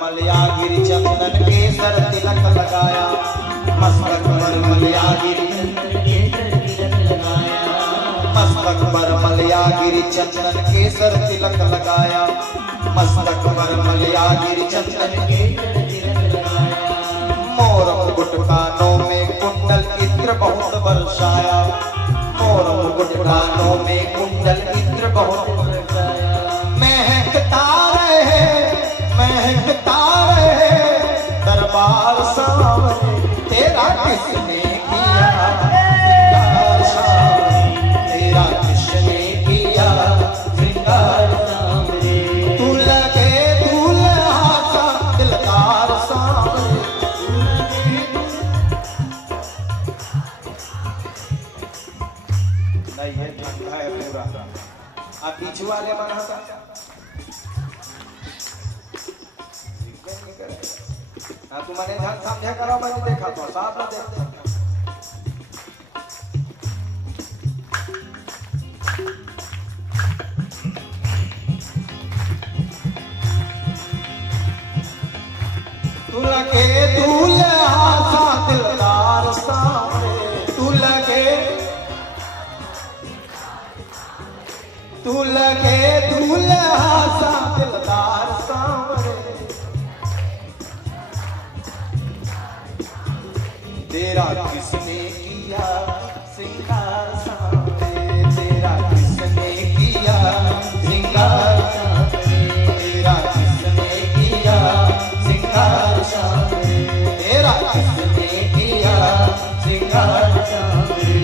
मलिया गिरि चंदन केसर तिलक लगाया, मस्तक पर मलिया गिरि मस्तक पर मलिया गिरि चंदन केसर तिलक लगाया, मस्तक पर मलिया गिरि चंदन केसर तिलक लगाया। मोर मुकुट कानों में कुंडल इत्र बहुत बरसाया, मोर मुकुट कानों में कुंडल इत्र बहुत बरसाया। महकता रहे दरबार सावरे, तेरा किसने किया श्रृंगार सावरे, तेरा किसने किया श्रृंगार सावरे। तू लगे दूल्हा सा दिलदार सावरे, नहीं है ठंडा है पूरा। आप पीछे वाले बना था तुम्हारे ध्यान समझा करो, मैंने देखा तो साथ में देखते। तू लगे दूल्हा सा दिलदार सावरे, तू लगे दूल्हा सा दिलदार सावरे। तेरा किसने किया श्रृंगार सावरे, तेरा किसने किया श्रृंगार सावरे, तेरा किसने किया श्रृंगार सावरे, तेरा किसने किया श्रृंगार सावरे।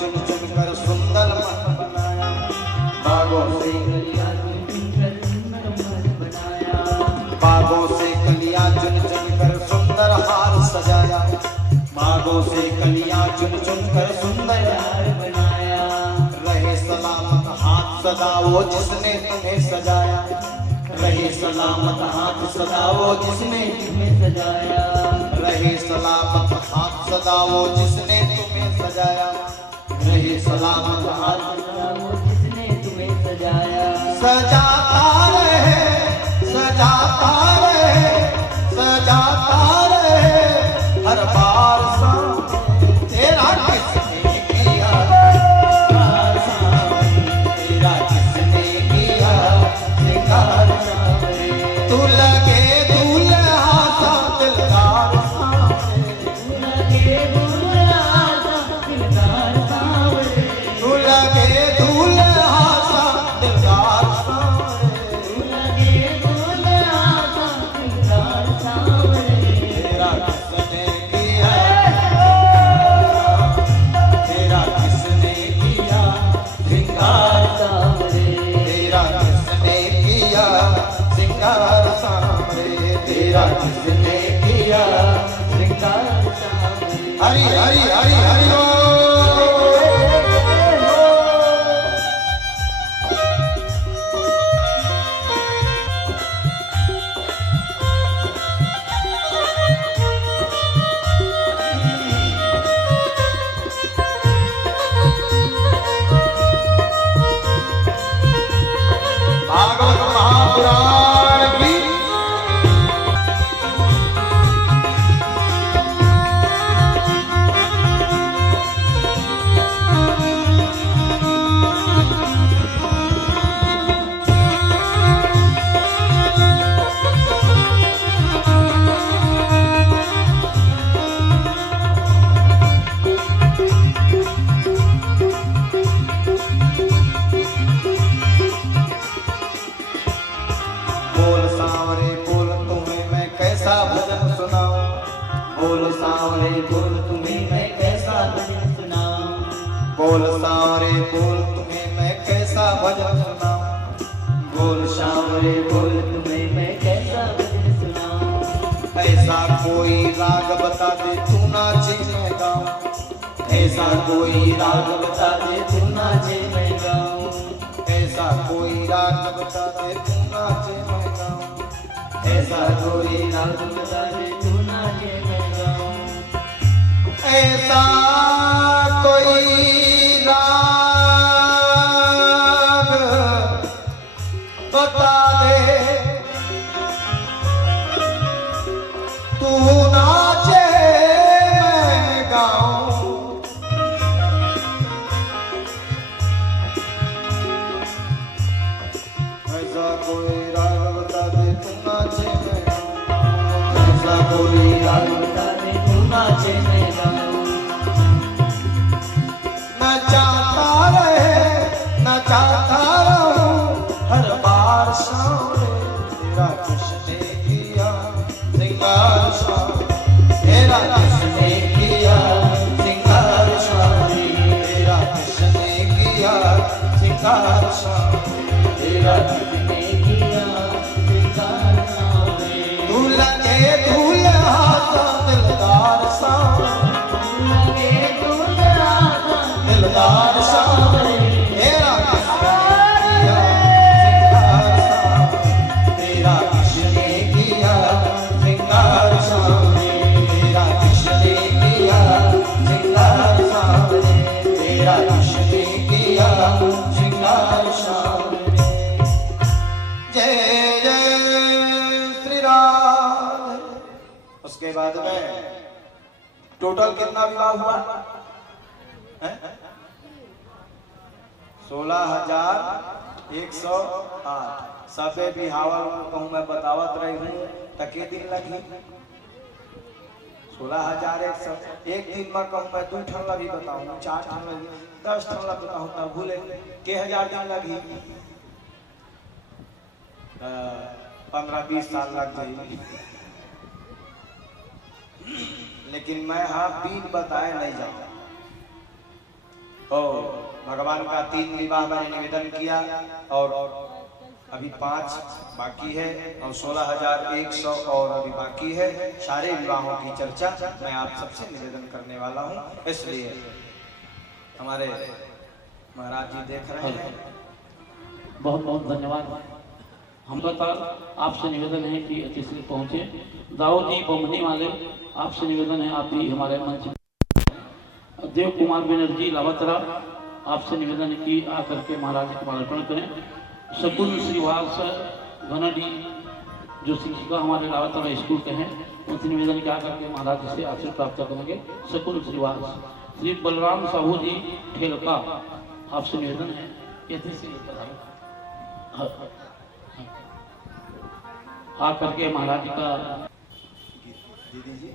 चुन चुन कर सुंदर मन बनाया, बागों से कलियां चुन चुन कर सुंदर मन बनाया, बागों से कलियां चुन चुन कर सुंदर हार सजाया, बागों से कलियां चुन चुन कर सुंदर हार बनाया। रहे सलामत हाथ सदा वो जिसने तुम्हें सजाया, रहे सलामत हाथ सदा वो जिसने तुम्हें सजाया, रहे सलामत हाथ सदा वो जिसने तुम्हें सजाया, रहे सलामत हाथ सदा वो जिसने तुम्हें सजाया। सजाता रहे सजाता रहे सजाता रहे हर बार सावरे, तेरा किसने किया श्रृंगार सावरे, तेरा किसने किया श्रृंगार सावरे। तू लगे दूल्हा सा दिलदार सावरे, तू लगे दूल्हा सा दिलदार सावरे, तू लगे दूल्हा सा दिलदार सावरे, तू लगे दूल्हा सा दिलदार सावरे। तेरा किसने किया तेरा किसने किया श्रृंगार सावरे, तेरा किसने किया श्रृंगार सावरे, तेरा किसने किया श्रृंगार सावरे। हरि हरि हरि हरि ओ भागवत महापुराण की तुम्हें मैं कैसा भजन सुनाऊं। बोल सांवरे बोल तुम्हें मैं कैसा भजन सुनाऊं। बोल सांवरे बोल तुम्हें मैं कैसा भजन सुनाऊं। ऐसा कोई राग बता दे तू नाचे मैं गाऊं। ऐसा कोई राग बता दे तू नाचे मैं गाऊं। ऐसा कोई राग बता दे तू नाचे मैं गाऊं। ऐसा कोई राग बता दे तू नाचे मैं गाऊं। ऐसा कोई राग बता दे तू नाचे मैं गाऊं। ऐसा कोई राग बता दे तू नाचे मैं गाऊं। ऐसा कोई राग बता दे तू नाचे मैं गाऊं। न चाहता रहूं हर बार सांवरे तेरा किसने किया सिंगार सांवरे। तेरा किसने किया सिंगार सांवरे। तेरा किसने किया सिंगार सांवरे। तेरा किसने किया सिंगार सांवरे। तू लगे दूल्हा सा दिलदार सांवरे। लगे दूल्हा सा दिलदार सांवरे। तेरा किसने किया सिंगार सांवरे। तेरा किसने किया सिंगार सांवरे। तेरा किसने किया सिंगार सांवरे। जय जय श्री राम। उसके बाद में टोटल कितना विवाह हुआ है? 16,108। सबे भी हावल कहूँ मैं बतावत रही हूँ तके दिन लगी 16,100। एक दिन में कहूँ मैं 2 ठन लगी बताऊँ 4 ठन लगी 10 ठन लग बताऊँ तब भूले के 1000 दिन लगी 15-20 साल लग जाएगी। लेकिन मैं हाँ 3 बताए नहीं जाऊँ। भगवान का 3 विवाह मैंने निवेदन किया और अभी 5 बाकी है और 16,100 और अभी बाकी है। सारे विवाहों की चर्चा मैं आप सबसे निवेदन करने वाला हूँ। इसलिए हमारे महाराज जी देख रहे हैं। बहुत बहुत धन्यवाद। हम बता आपसे निवेदन है कि अतिथि पहुँचे। दाऊद जी बमनी वाले आपसे निवेदन है आप भी हमारे मंच। देव कुमार बनर्जी लावतरा आपसे निवेदन है कि आकर के महाराज को मालार्पण करें। शकुन श्रीवास घनडी जो शिक्षिका हमारे लावतरा स्कूल के हैं उनसे निवेदन क्या करके महाराज से आशीर्वाद प्राप्त करेंगे। शकुन श्रीवास। श्री बलराम साहू जी ठेलका आपसे निवेदन है कि आकर के महाराज का दीदी जी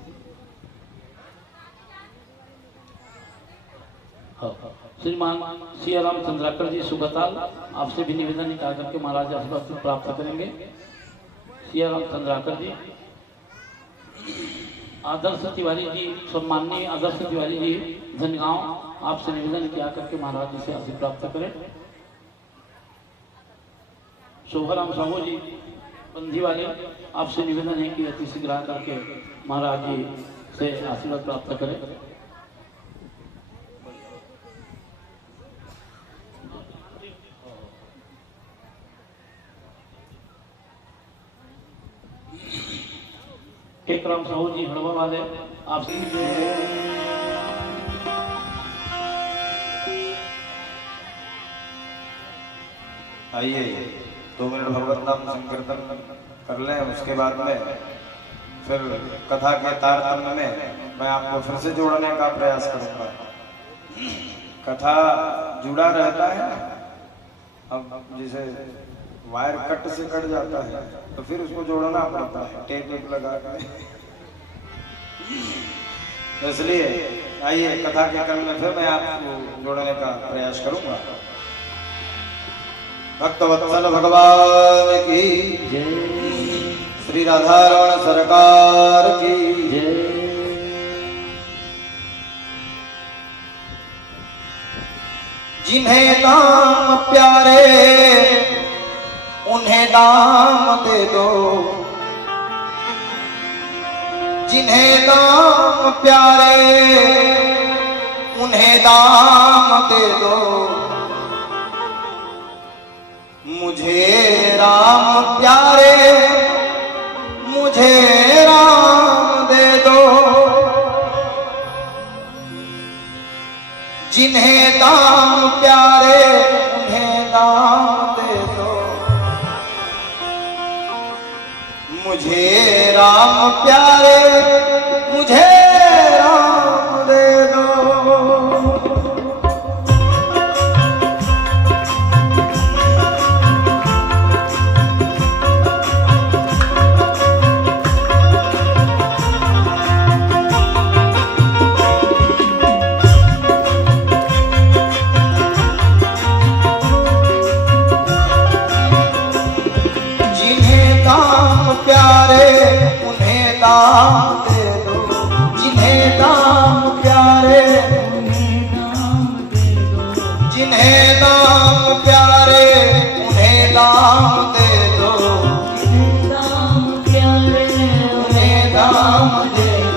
श्रीमान सियाराम चंद्राकर जी सुगताल आपसे भी निवेदन निकाल करके महाराज आशीर्वाद प्राप्त करेंगे। सियाराम चंद्राकर जी। आदर्श तिवारी जी सम्माननीय आदर्श तिवारी जी धनगांव आपसे निवेदन किया करके महाराज जी से आशीर्वाद प्राप्त करें। शोभाराम साहू जी बंधी वाले आपसे निवेदन है कि अति शीघ्र करके महाराज जी से आशीर्वाद प्राप्त करें। एक राम साहू जी हड़वा वाले आपसे आइए 2 मिनट भगवत नाम संकीर्तन कर लें। उसके बाद में फिर कथा के तारतम्य में मैं आपको फिर से जोड़ने का प्रयास करूंगा। कथा जुड़ा रहता है ना। अब जैसे वायर कट से कट जाता है तो फिर उसको जोड़ना पड़ता है टेप लगा के। इसलिए आइए कथा के क्रम में फिर मैं आपको जोड़ने का प्रयास करूंगा। भक्तवत्सल भगवान की जय। श्री राधारमण सरकार की जय। जिन्हें दाम प्यारे उन्हें दाम दे दो, जिन्हें दाम प्यारे उन्हें दाम दे दो, मुझे राम प्यारे मुझे राम दे दो, जिन्हें दाम प्यारे उन्हें दाम दे दो, मुझे राम प्यारे मुझे राम दे दो। प्यारे उन्हें दाम दे दो, जिन्हें दाम प्यारे उन्हें दाम दे दो, जिन्हें दाम प्यारे उन्हें दाम दे दो, जिन्हें दाम प्यारे उन्हें दाम दे दो,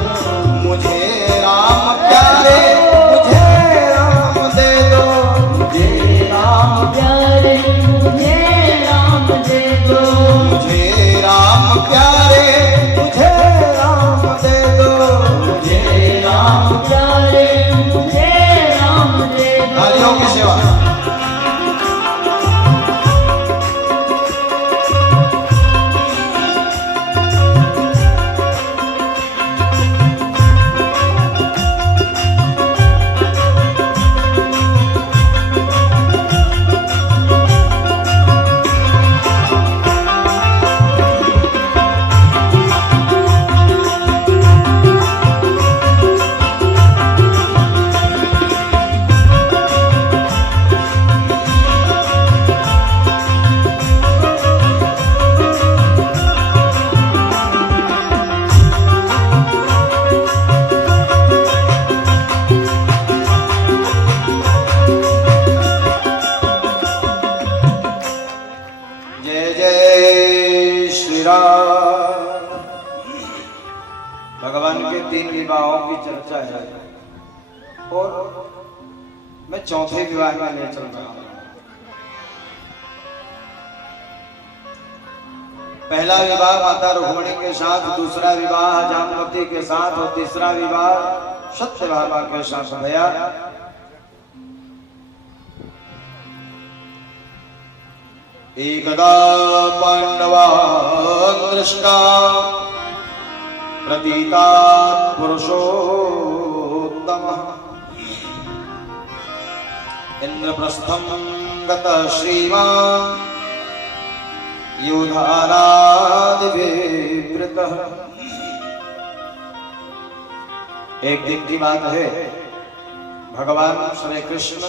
मुझे राम प्यारे मुझे राम दे दो, मुझे राम प्यारे मुझे राम दे दो, मुझे राम प्यारे मुझे राम दे दो, मुझे राम प्यारे मुझे राम दे दो। तालियों की सेवा। भगवान के 3 विवाहों की चर्चा है और मैं चौथे विवाह में ले चल रहा हूं। पहला विवाह माता रुक्मिणी के साथ, दूसरा विवाह जामवती के साथ और तीसरा विवाह सत्यभामा के साथ भया। एकदा पांडवान् दृष्टा प्रतीतात् पुरुषोत्तमः इंद्रप्रस्थं गतः श्रीमान् युधानादिविवृतः। एक दिन की बात है, भगवान श्री कृष्ण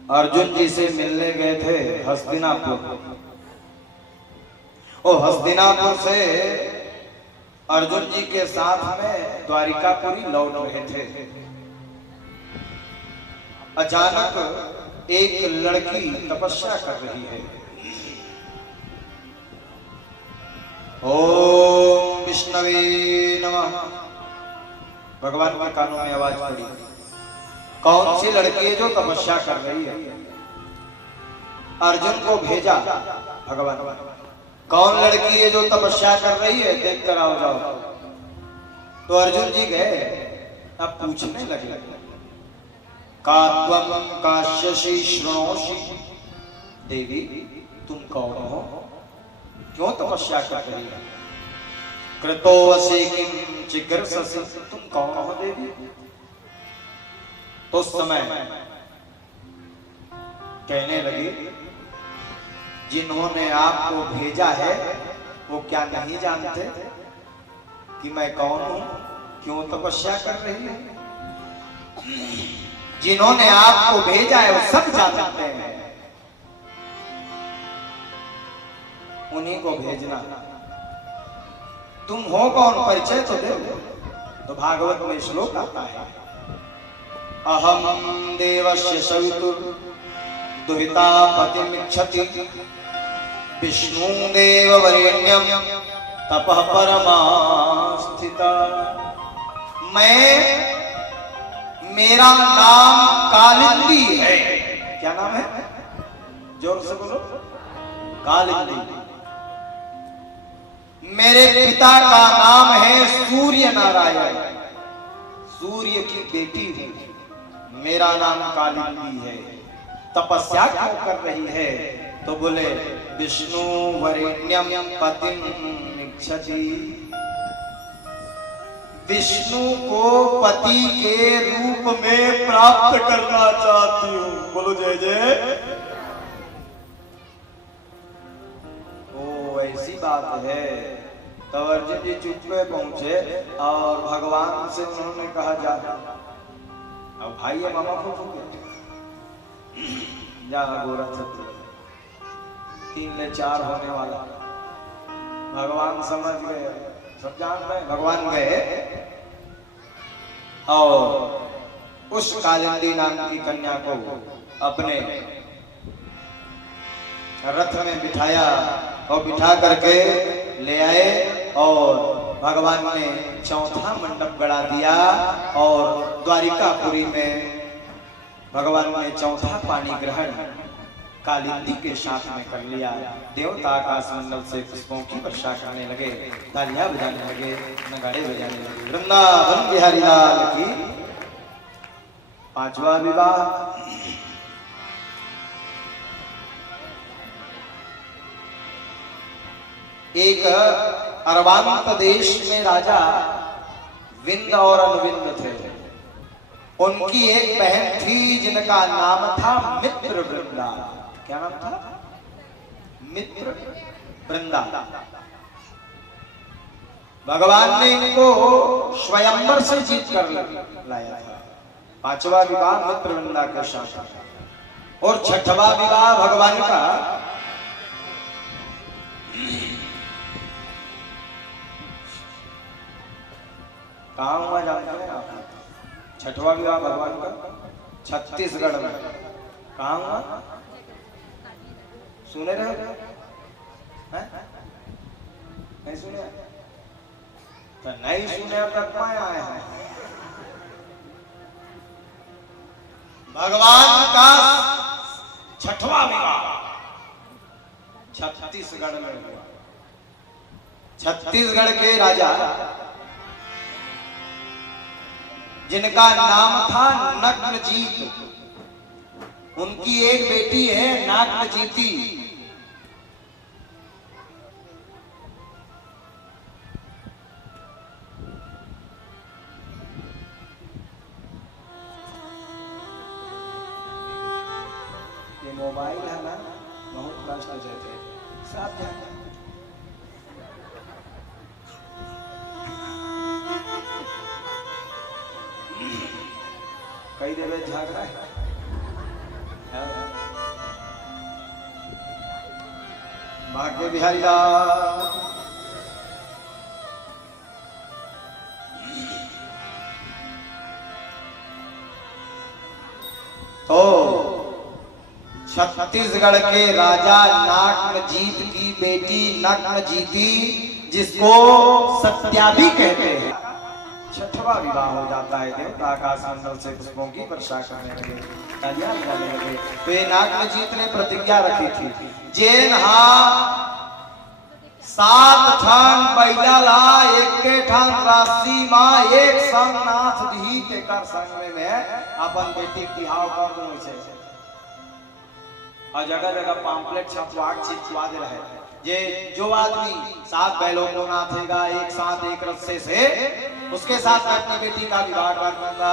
अर्जुन जी से मिलने गए थे हस्तिनापुर। और हस्तिनापुर से अर्जुन जी के साथ में द्वारिकापुरी लौट रहे थे। अचानक एक लड़की तपस्या कर रही है। ओम विष्णवे नमः। भगवान के कानों में आवाज पड़ी। कौन सी लड़की है जो तपस्या कर रही है? अर्जुन को भेजा भगवान। कौन लड़की है जो तपस्या कर रही है, देख कर आओ जाओ। तो अर्जुन जी गए, अब पूछने लगे, का त्वं काश्यसि शृणोषि। देवी तुम कौन हो, क्यों तपस्या कर रही हो? कृतोऽसि किं चिकीर्षसि। तुम कौन हो देवी? तो उस समय कहने लगी, जिन्होंने आपको भेजा है वो क्या नहीं जानते कि मैं कौन हूं, क्यों तपस्या कर रही हूं? जिन्होंने आपको भेजा है वो सब जानते हैं, उन्हीं को भेजना। तुम हो कौन, परिचय तो दो। तो भागवत में श्लोक आता है, अहम देवस्य सवितुर दुहिता पतिमिच्छति विष्णु देव वरेण्यम तपः परमास्थिता। मेरा नाम कालिंदी है। क्या नाम है? जोर से बोलो। कालिंदी। मेरे पिता का नाम है सूर्य नारायण, सूर्य की बेटी हूं। मेरा नाम कालिंदी है। तपस्या क्यों कर रही है? तो बोले विष्णु वरेण्यम पतिम इच्छति। विष्णु को पति के रूप में प्राप्त करना चाहती हूं। बोलो जय जय। ओ ऐसी बात है। तब अर्जुन जी चुपके पहुंचे और भगवान से उन्होंने कहा जा, अब भाई ये मामा को जा गोरा सत्य 3 ले 4 होने वाला। भगवान समझ गए, सब जान रहे। भगवान गए और उस कालिंदी नाम की कन्या को अपने रथ में बिठाया और बिठा करके ले आए और भगवान ने चौथा मंडप गड़ा दिया और द्वारिकापुरी में भगवान ने चौथा पानी ग्रहण कालिंदी के साथ में कर लिया। देवता आकाश मंडल से पुष्पों की वर्षा करने लगे, तालियां बजाने लगे, नगाड़े बजाने लगे। वृंदावन बिहारी लाल की 5वां विवाह। एक अरवांत देश में राजा विंद और अनुविंद थे। उनकी एक बहन थी जिनका नाम था मित्र वृंदा। क्या नाम था? मित्र वृंदा। भगवान ने इनको स्वयंवर से जीत कर लाया था। 5वां विवाह मित्र वृंदा के साथ और 6वां विवाह भगवान का कहाँ हुआ जानते हैं आप? 6वां विवाह भगवान का छत्तीसगढ़ में। कहाँ हुआ? सुने रहे? नहीं सुने? तो नहीं सुने तक मैं आए हैं। भगवान का 6वां विवाह छत्तीसगढ़ में हुआ। छत्तीसगढ़ के राजा जिनका नाम था नग्नजीत, उनकी एक बेटी है नागनजीती। ये मोबाइल है ना, बहुत कष्ट हो जाते सब जानते। कई देवे झाग रहा है। भाग्य बिहारी लाल। तो छत्तीसगढ़ के राजा नागनजीत की बेटी नग्नजीती, जिसको सत्या भी कहते हैं, 6वां विवाह हो जाता है। देवता आकाश मंडल से पुष्पों की वर्षा करने लगे, तालियां बजाने लगे। तो ये नागनजीत ने प्रतिज्ञा रखी थी, जेन हा 7 ठान बैला ला एके ठान राशि मां एक संग नाथ दी के कर संग में अपन बेटी की हाव कर दूं से। और जगह जगह पैम्फलेट छिपवा दे रहे हैं, जे जो आदमी 7 बैलों को नाथेगा एक साथ एक रस्से से, उसके साथ मैं अपनी बेटी का विवाह कर दूंगा।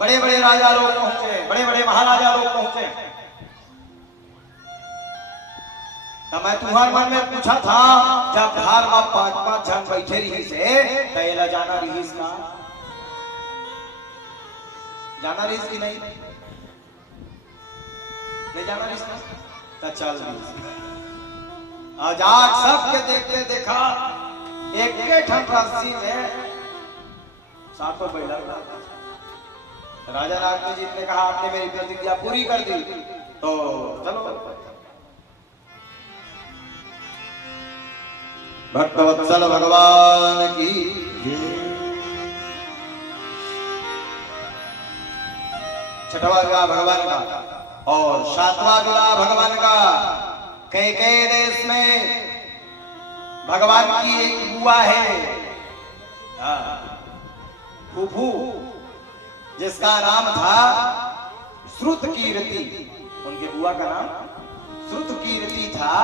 बड़े बड़े राजा लोग पहुंचे, बड़े बड़े महाराजा लोग पहुंचे। तो मैं तुम्हारे मन में पूछा था, जब घर में 5-5 जन बैठे रही से, पहला जाना रही का जाना रही की नहीं जाना रही तो चल आज सबके देखते देखा एक ठन राशि में 7 बैला राजा नागजीत ने कहा आपने मेरी प्रतिज्ञा पूरी कर दी तो चलो। भक्तवत्सल भगवान की छठवां विवाह भगवान का और सातवां विवाह भगवान का कैकेयी देश में भगवान की एक बुआ है फूफू, जिसका नाम था श्रुतकीर्ति। उनके बुआ का नाम श्रुतकीर्ति था।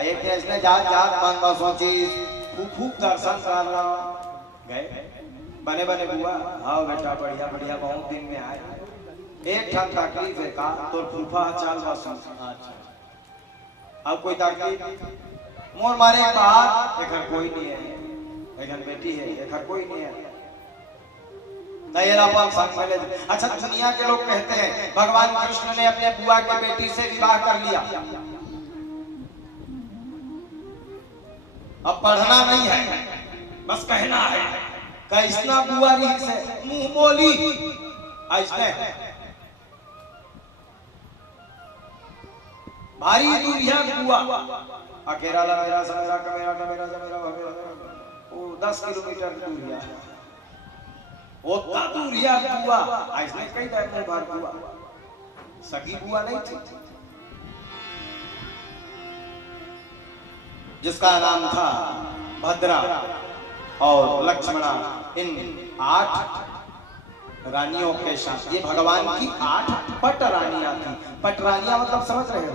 एक ने जात जात मांगा सोची फूफू दर्शन करना गए। बने बने बुआ आओ बेटा बढ़िया बढ़िया बहुत दिन में आए। एक ठन तकलीफ है का तो फूफा चाल बस। अब कोई तकलीफ मोर मारे बात एक कोई नहीं है, एक बेटी है एक कोई नहीं है। अच्छा दुनिया के लोग कहते हैं भगवान कृष्ण ने अपने बुआ के बेटी से विवाह कर लिया। अब पढ़ना नहीं है बस कहना है। कैसना बुआ रही से मुंह बोली ऐसने भारी दूरिया बुआ अकेला मेरा समेरा कमेरा कमेरा समेरा वो 10 किलोमीटर दूरिया उतना दूरिया बुआ ऐसने कई टाइम में बार बुआ सगी बुआ नहीं थी, जिसका नाम था भद्रा और लक्ष्मणा। इन 8 रानियों के साथ ये भगवान की 8 पट रानियां थी। पट रानियां मतलब समझ रहे हो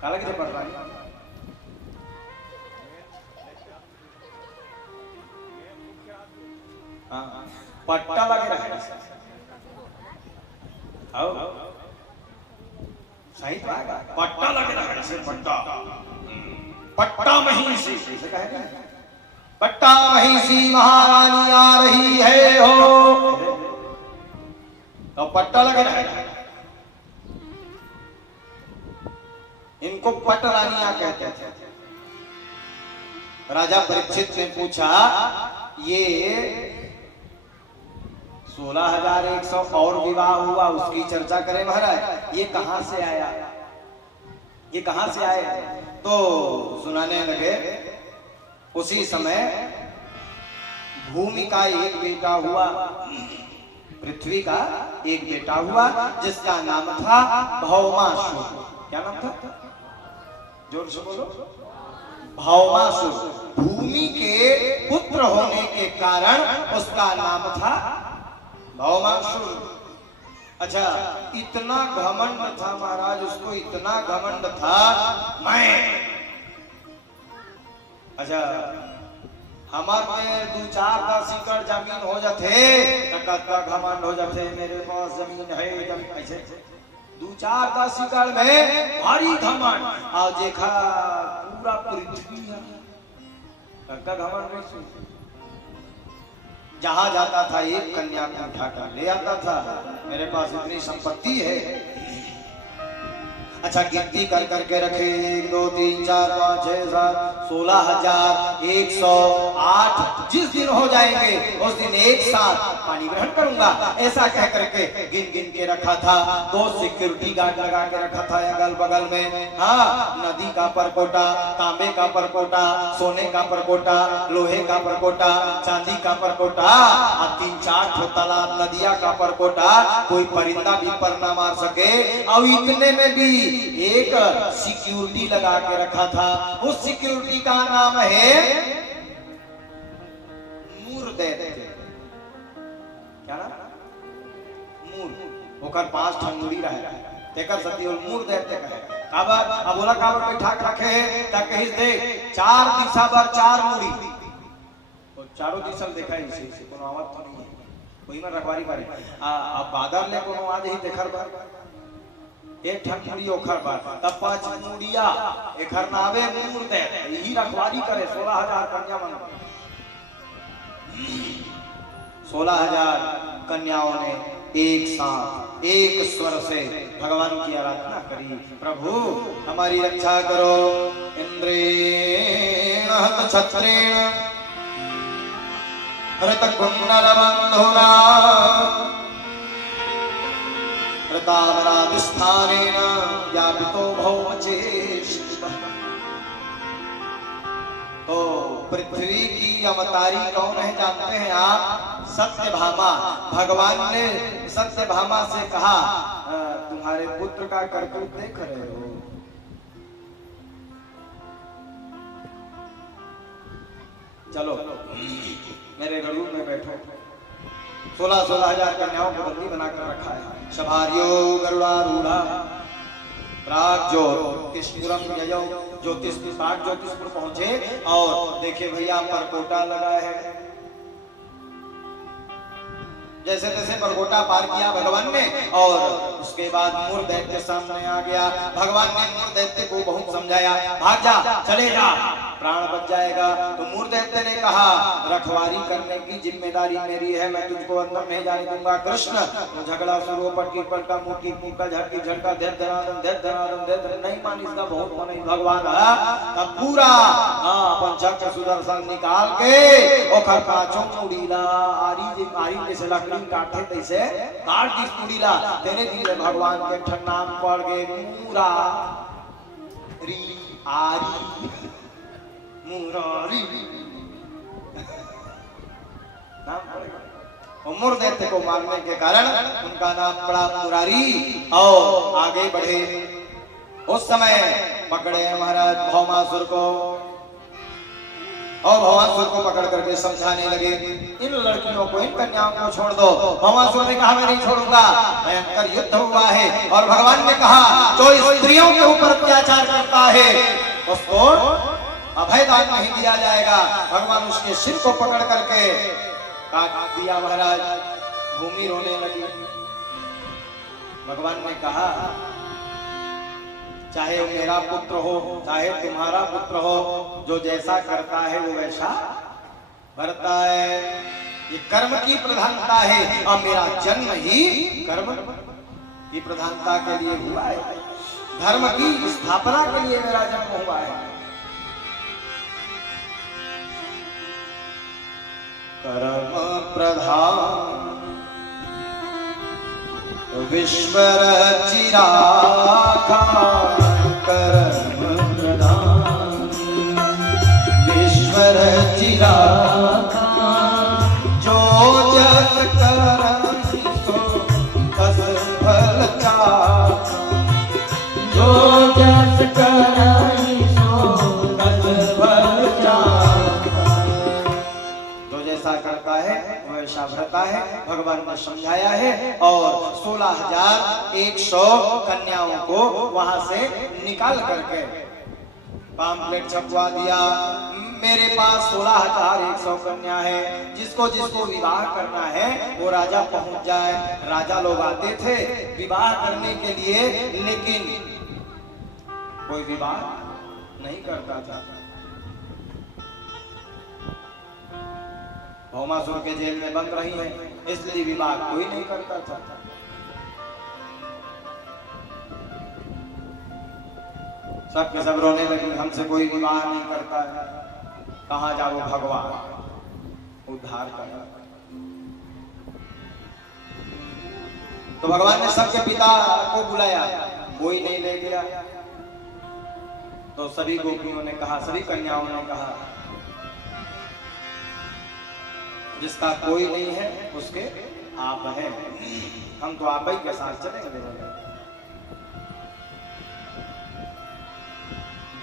क्या लगे पट रानियां? हाँ पट्टा लगे रहे सही पट्टा लगे रहे पट्टा पट्टा महिषी से कहेगा पट्टा महिषी महारानी आ रही है हो तो पट्टा लगे रहे। इनको पट रानियां कहते थे। राजा परीक्षित ने पूछा ये 16,100 और विवाह हुआ उसकी चर्चा करें महाराज, ये कहां से आया, ये कहां से आए? तो सुनाने लगे उसी समय भूमि का एक बेटा हुआ, पृथ्वी का एक बेटा हुआ जिसका नाम था भौमासुर। क्या नाम था? जोर से बोलो। भौमासुर। भूमि के पुत्र होने के कारण उसका नाम था भौमासुर। अच्छा इतना घमंड था महाराज उसको, इतना घमंड था मैं अच्छा हमार में 2-4-10 एकड़ जमीन हो जाते तक घमंड हो जाते मेरे पास जमीन है। ऐसे 2-4-10 एकड़ में भारी घमंड और देखा पूरा पृथ्वी है तक घमंड नहीं। जहां जाता था एक कन्या को उठाकर ले आता था, मेरे पास इतनी संपत्ति है। अच्छा गिनती कर करके रखे 1 2 3 4 5 6 7 16,108 जिस दिन हो जाएंगे उस दिन एक साथ पानी ग्रहण करूंगा ऐसा कह करके गिन गिन के रखा था। 2 सिक्योरिटी गार्ड लगा के रखा था अगल बगल में। हाँ नदी का परकोटा, तांबे का परकोटा, सोने का परकोटा, लोहे का परकोटा, चांदी का परकोटा और 3-4 तालाब नदिया का परकोटा, कोई परिंदा भी पर ना मार सके। और इतने में भी एक सिक्योरिटी लगा के रखा था। उस सिक्योरिटी का नाम है मूरदैत्य। क्या नाम? मूर। ओकर 5 ठंगुड़ी रहे तेकर सती और मूरदैत्य कहे। काबर अब बोला काबर बैठा रखे ता कहिस देख 4 दिशा पर 4 मूड़ी और चारों दिशा देखा इसे कोनो आवत तो नहीं है कोई में रखवारी करे। अब बादल ले कोनो आज ही देखर बा एक ठंडी ओखर बात तब 5 मुड़िया एखर नावे मूरदैत्य यही रखवारी करे। 16,000 कन्या मन 16,000 कन्याओं ने एक साथ एक स्वर से भगवान की आराधना करी। प्रभु हमारी रक्षा करो। इंद्रेण हत छत्रेण ऋतकुन्नरबन्धुना ऋतामरादिस्थानेन व्यापितो भौमचेष्टितः। तो पृथ्वी की अवतारी कौन है जानते हैं आप? सत्यभामा। भगवान ने सत्यभामा से कहा तुम्हारे पुत्र का करतूत देख रहे हो, चलो मेरे गरुड़ में बैठो। 16,000 कन्याओं को बंदी बनाकर रखा है। शभार्यो गरुड़ारूढ़ा प्राग ज्योतिषपुरम ययो। ज्योतिषपुर पहुंचे और देखे भैया परकोटा लगा है। जैसे तैसे परकोटा पार किया भगवान ने और उसके बाद मूर दैत्य सामने आ गया। भगवान ने मूर दैत्य को बहुत समझाया, भाग जा, चले जा, प्राण बच जाएगा। तो मूर दैत्य ने कहा रखवारी करने की जिम्मेदारी मेरी है, मैं तुझको अंदर नहीं जाने दूंगा। कृष्ण तो झगड़ा शुरू, पटकी पलटा, मुक्की मुक्का, झटकी झटका, धैर्य धनादन, धैर्य धनादन, धैर्य नहीं मानी इसका बहुत मन भगवान तब पूरा पंचक सुदर्शन निकाल के ओखर पाछो मुड़ीला आरी जैसे लकड़ी काटे तैसे काट दी मुड़ीला। तेरे धीरे भगवान के ठन्नाम पड़ गए पूरा री आरी मुरारी नाम पड़ेगा। मूर दैत्य को मारने के कारण उनका नाम पड़ा मुरारी और आगे बढ़े। उस समय पकड़े महाराज भौमासुर को और भौमासुर को पकड़ करके समझाने लगे इन लड़कियों को, इन कन्याओं को छोड़ दो। भौमासुर ने कहा मैं नहीं छोड़ूंगा। भयंकर युद्ध हुआ है और भगवान ने कहा जो स्त्रियों के ऊपर अत्याचार करता है उसको अभयदान नहीं दिया जाएगा। भगवान उसके सिर को पकड़ करके काट दिया महाराज। भूमि रोने लगी। भगवान ने कहा चाहे वो मेरा पुत्र हो चाहे तुम्हारा पुत्र हो, जो जैसा करता है वो वैसा करता है। ये कर्म की प्रधानता है और मेरा जन्म ही कर्म की प्रधानता के लिए हुआ है। धर्म की स्थापना के लिए मेरा जन्म हुआ है। कर्म प्रधान विश्वर चिरागा, कर्म प्रधान विश्वर चिरागा, जो जस करहि सो तस फल चाखा, जो जस करहि सो तस फल चाखा। जो जैसा करता है वैसा भरता है। भगवान ने समझाया है और 16,100 कन्याओं को वहां से निकाल करके पाम्पलेट छपवा दिया। मेरे पास 16,100 कन्या है, जिसको जिसको विवाह करना है वो राजा पहुंच जाए। राजा लोग आते थे विवाह करने के लिए, लेकिन कोई विवाह नहीं करता था। भौमासुर के जेल में बंद रही है इसलिए विवाह कोई नहीं करता था। सबके सब रोने लगे, हमसे कोई विवाह नहीं करता है, कहाँ जाओ भगवान उद्धार कर। तो भगवान ने सबके पिता को बुलाया, कोई नहीं ले गया। तो सभी गोपियों ने कहा, सभी कन्याओं ने कहा जिसका कोई नहीं है उसके आप हैं, हम तो आप ही के साथ चलेंगे।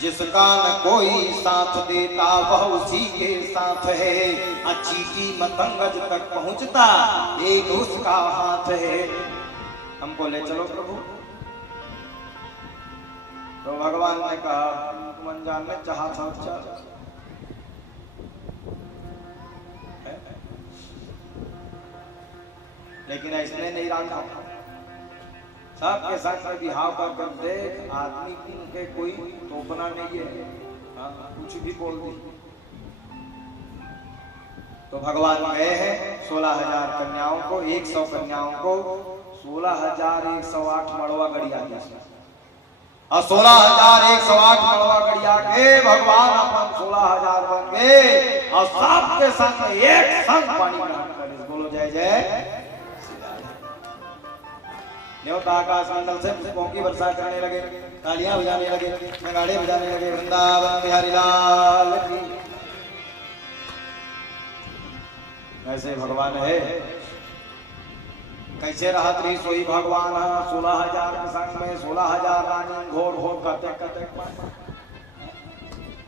जिसका न कोई साथ देता वह उसी के साथ है, चींटी मतंगज तक पहुंचता एक उसका हाथ है। हमको ले चलो प्रभु। तो भगवान ने कहा तुम अनजान में चाहा था लेकिन इसने नहीं रखा। सबके संग में बिहाव कर देख, आदमी के कोई टोकना नहीं है, कुछ भी बोल दी। तो भगवान गए हैं 16,000 कन्याओं को, 100 कन्याओं को 16,108 मड़वा गड़िया और 16,108 मड़वा गड़िया के भगवान अपन 16,000 बन गए और सबके संग एक संग पानी ग्रहण करे। बोलो जय जय। न्योता आकाश मंडल से पुष्पों की वर्षा करने लगे, तालियां बजाने लगे, नगाड़े बजाने लगे। वृंदावन बिहारी लाल की। ऐसे भगवान है, कैसे रहत रही सोई भगवान। 16,000 के संग में 16,000 रानी घोर घोर कते कते पानी।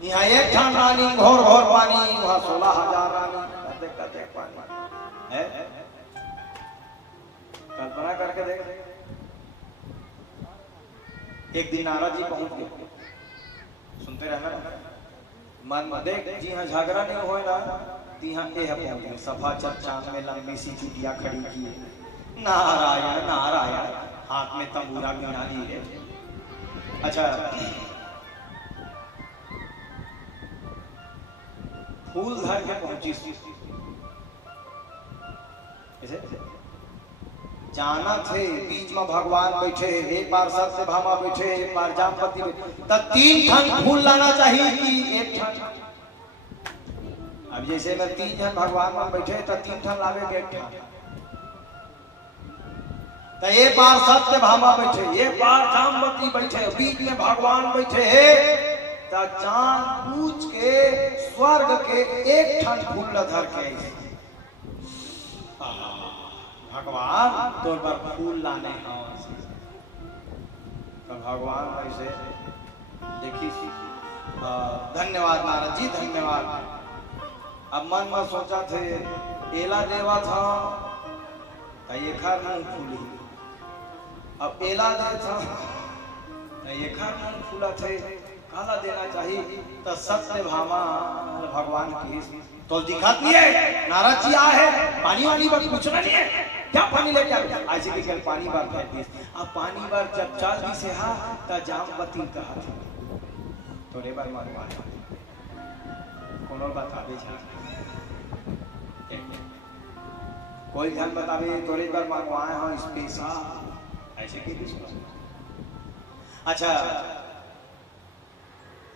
यहाँ एक ठान रानी घोर घोर पानी, वहाँ 16,000 रानी कते कते पानी है। कल्पना करके देख। एक दिन नारद जी पहुंच गए, सुनते रहना मन में देख जी। हाँ झगड़ा नहीं हो ना, यहाँ पहुंच गए। सभा चर्चा में लंबी सी चुटिया खड़ी की, नारायण नारायण, हाथ में तंबूरा बीना लिए। अच्छा, फूल धर के पहुंची। जाना थे, बीच में भगवान बैठे, एक बार सत्यभामा बैठे, एक बार जामवती बैठे, तब 3 ठन फूल लाना चाहिए कि 1 ठन। अब जैसे में 3 जन भगवान में बैठे तो 3 ठन लावे के 1 ठन। तो एक बार सत्यभामा बैठे, एक बार जामवती बैठे, बीच में भगवान बैठे। तो जान पूछ के स्वर्ग के 1 ठन फूल धर के भगवान तोर पर फूल लाने हैं। तो भगवान ऐसे देखी, धन्यवाद नारद जी धन्यवाद। अब मन में सोचा थे एला देवा था ये खर मुंह फूली। अब एला दे था ये खर मुंह फूला थे, काला देना चाहिए। तो सत्यभामा भगवान की तो दिखाती है। नारद जी आए हैं, पानी वाली बात पूछना नहीं है, क्या पानी लेके आ? ऐसे कि कल पानी बार फेंक दी। अब पानी बार जब चाल दी से हा ता जामवती कहा था तोरे बार मारवा कोनो बतावे जा, कोई ध्यान बतावे तोरे बार मारवाए हो स्पेशल ऐसे कि अच्छा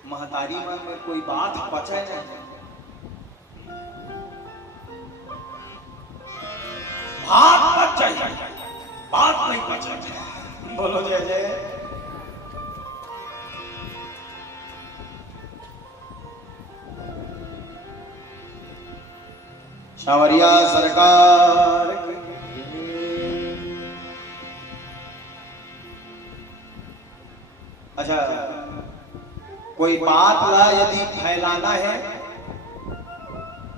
महतारी मन में कोई बात बचे नहीं, बात बच जाए, बात नहीं बचे। बोलो जय जय। सावरिया सरकार। अच्छा, कोई बात ला यदि फैलाना है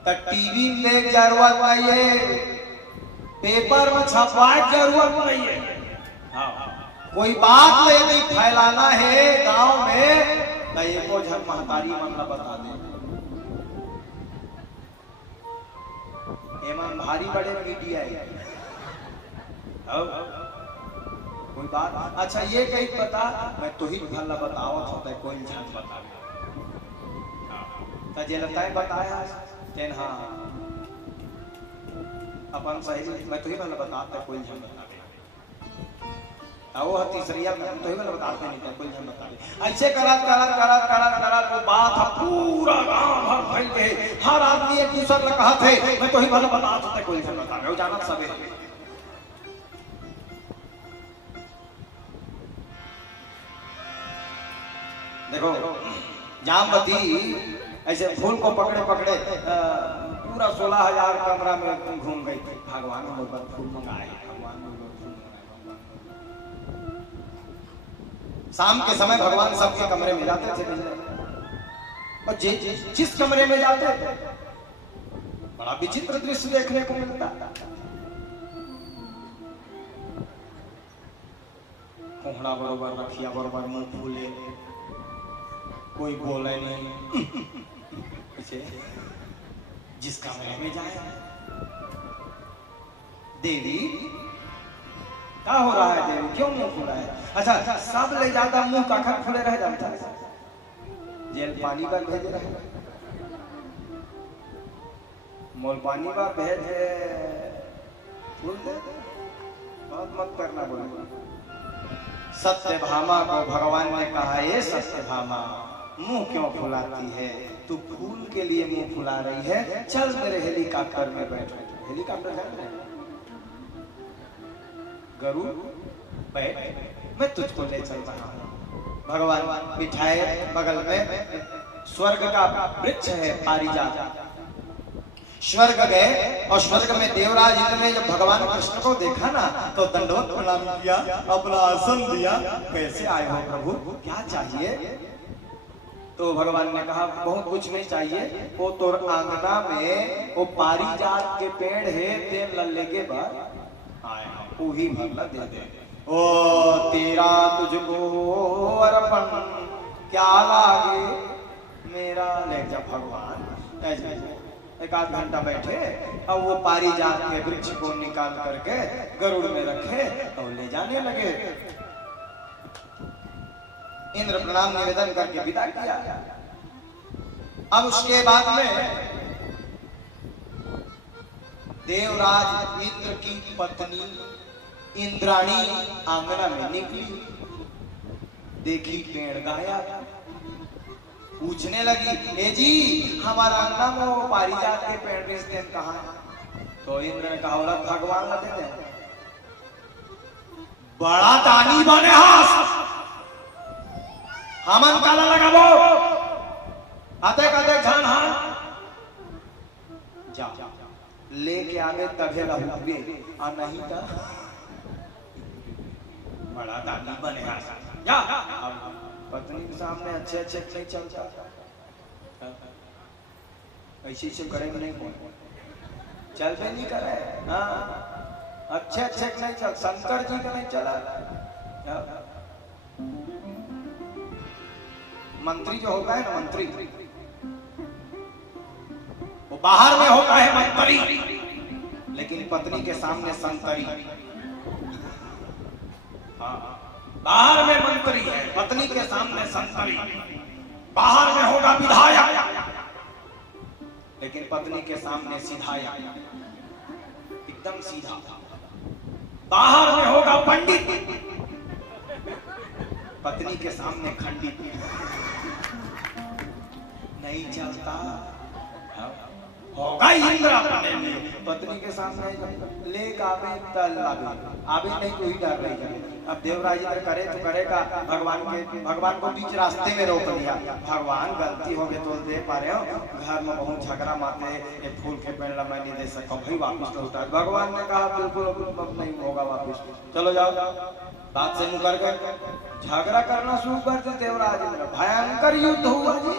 तो टीवी में जरूरत नहीं है, पेपर में छपवाए जरूरत नहीं है। हाँ, कोई बात यदि फैलाना है गांव में तो एको झन महतारी मन बता दे। एमन भारी बड़े मीडिया है। कोई बात अच्छा ये कहीं पता मैं तो ही भला बतावत होता है, कोई झन बता जे लगता है बताया तेन। हाँ अपन सही मैं तो ही भला बताता कोई झन बतावे। वो तीसरिया में तो ही भला बताते नहीं था, कोई झन बतावे। ऐसे करत करत करत करत करत वो बात पूरा गांव भर फैल गए। हर आदमी एक दूसरे से कहा थे मैं तो ही भला बताता था, कोई झन बतावे। वो जानत सबे देखो जामवती ऐसे फूल को पकड़े पकड़े पूरा 16,000 कमरा में घूम गई थी। भगवान ने फूल मंगाए, भगवान ने फूल मंगाए। शाम के समय भगवान सबके कमरे में जाते थे और जिस कमरे में जाते थे बड़ा विचित्र दृश्य देखने को मिलता। कोहड़ा बरोबर, रखिया बरोबर, मुंह फूले, कोई बोले नहीं। जिस कमरे में जाए देवी क्या हो रहा है, देवी क्यों मुंह फूला है? अच्छा सब ले जाता, मुंह काखर फूले रह जाता। जेल पानी पर भेज रहे, मोल पानी पर भेज फूल दे, बहुत मत करना बोले। सत्यभामा को भगवान ने कहा ये सत्यभामा मुंह क्यों फुलाती है? तू फूल के लिए मुंह फुला रही है, चल मेरे हेलीकॉप्टर में बैठ। हेलीकॉप्टर जान रहे गरुड़ बैठ, मैं तुझको ले चल रहा हूँ। भगवान बिठाए बगल में स्वर्ग का वृक्ष है पारिजात। स्वर्ग गए और स्वर्ग में देवराज इंद्र ने जब भगवान कृष्ण को देखा ना तो दंडवत प्रणाम किया, अपना आसन दिया। कैसे आए हो प्रभु, क्या चाहिए? तो भगवान ने कहा बहुत कुछ नहीं चाहिए, वो तो आंगना में वो पारिजात के पेड़ है, तेल लल्ले के बाद आया वही भगला दे दे। ओ तेरा तुझको अर्पण क्या लागे मेरा, ले जा भगवान। ऐसे एक आध घंटा बैठे और वो पारिजात के वृक्ष को निकाल करके गरुड़ में रखे और ले जाने लगे। इंद्र प्रणाम निवेदन करके विदा किया। अब उसके बाद में देवराज इंद्र की पत्नी इंद्राणी आंगना में निकली, देखी पेड़ गायब, पूछने लगी ए जी हमारा अंगना में वो पारिजात के पेड़ बेचते हैं कहाँ है? तो इंद्र ने कहा बोला भगवान लगे दे, बड़ा दानी बने हास हमन काला लगाबो आते कदे झान हां जा लेके आवे तभे लहुए आ नहीं का बड़ा दानी बने हास जा। पत्नी के सामने अच्छे अच्छे नहीं चलता, ऐसे ऐसे करे नहीं चलते नहीं करे। हाँ अच्छे अच्छे नहीं चल, शंकर जी का नहीं चला। मंत्री जो होता है ना मंत्री, वो बाहर में होता है मंत्री, लेकिन पत्नी के सामने संतरी। हाँ बाहर में मंत्री है, पत्नी के सामने संतरी। बाहर में होगा विधायक, लेकिन पत्नी के सामने सिधाया, एकदम सीधा। बाहर में होगा पंडित, पत्नी के सामने खंडित, नहीं चलता। होगा इंद्र अपने में, पत्नी के सामने ले आवे तल आवे नहीं कोई डर नहीं करे। अब देवराज इंद्र करे तो करेगा, भगवान को बीच रास्ते में रोक दिया। भगवान गलती हो गई तो दे पा रहे हो, घर में बहुत झगड़ा माते ये फूल के पेड़ ला मैं नहीं दे सकता भाई वापस लौटा। भगवान ने कहा बिल्कुल नहीं होगा वापस, चलो जाओ। बात से मुकर गए, झगड़ा करना शुरू कर दिया देवराज इंद्र, भयंकर युद्ध हुआ जी।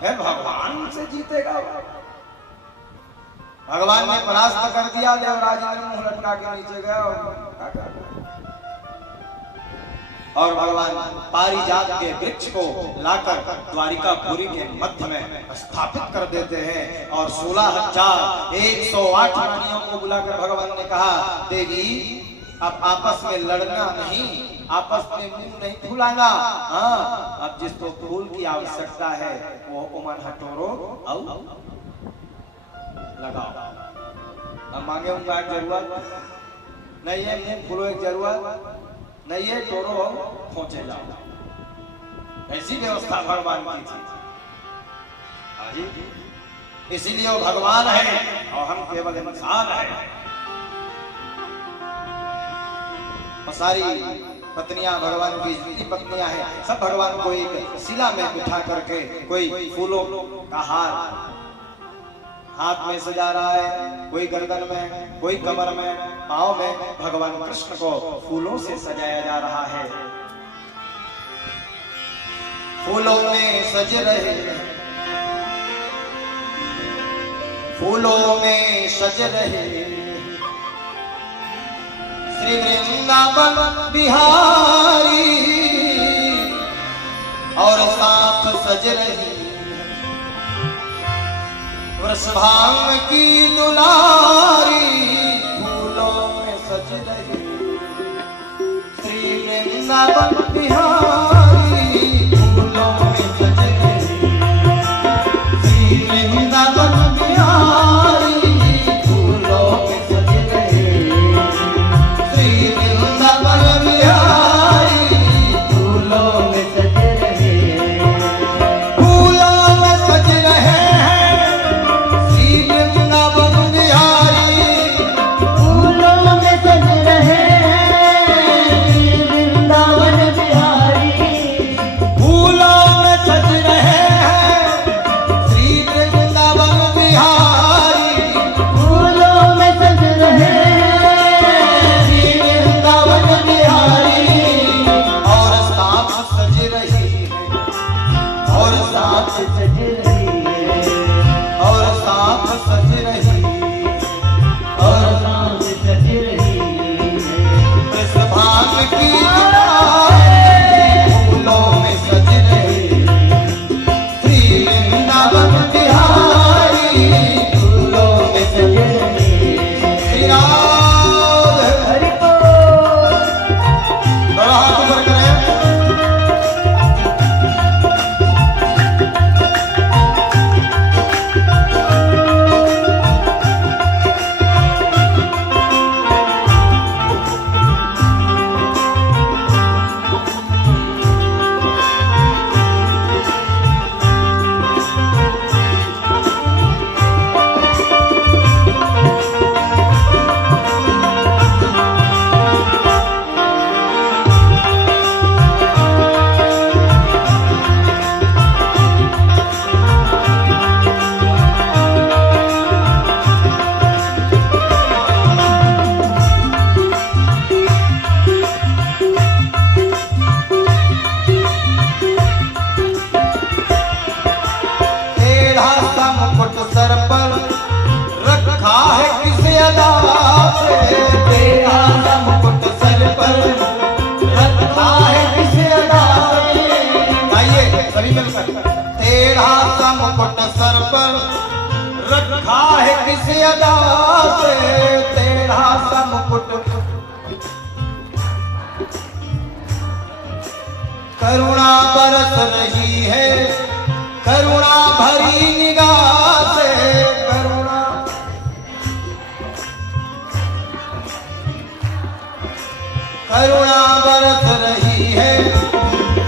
फिर भगवान से जीतेगा, भगवान ने परास्त कर दिया। देवराज इंद्र मुंह लटका के नीचे गया और भगवान पारिजात के वृक्ष को लाकर द्वारिकापुरी के मध्य में स्थापित कर देते हैं और 16,108 रानियों को बुलाकर भगवान ने कहा देवी अब आपस में लड़ना नहीं, आपस में मुंह नहीं फुलाना। हाँ अब जिसको फूल की आवश्यकता है वो उमर हटोरो आओ लगाओ। अब मांगे उनका जरूरत नहीं है, मुंह फूलो एक जरूरत नहीं है, टोरो पहुंचे जाओ। ऐसी व्यवस्था भगवान की थी। इसीलिए वो भगवान है और हम केवल इंसान है। सारी पत्नियां भगवान की जितनी पत्नियां हैं सब भगवान को एक शिला में बिठा करके कोई फूलों का हार हाथ में सजा रहा है, कोई गर्दन में, कोई कमर में, पांव में भगवान कृष्ण को फूलों से सजाया जा रहा है। फूलों में सज रहे, फूलों में सज रहे श्री वृंदावन बिहारी और साथ सज रही वृषभांग की दुलारी। फूलों में सज रही श्री वृंदावन बिहारी, फूलों में सज रही श्री वृंदावन बिहारी, फूलों में सज रही श्री वृंदावन बिहारी, फूलों में सज रही। की राधे। हरि बोल। दोनों हाथ ऊपर करें। सर पर रखा है किस अदा से, तेरा सा मुकुट सर पर रखा है किस अदा से। आइए सभी मिलकर। तेरा सा मुकुट सर पर रखा है किस अदा से, तेरा सा मुकुट। करुणा बरस रही है करुणा भरी निगाह से, करुणा करुणा बरस रही है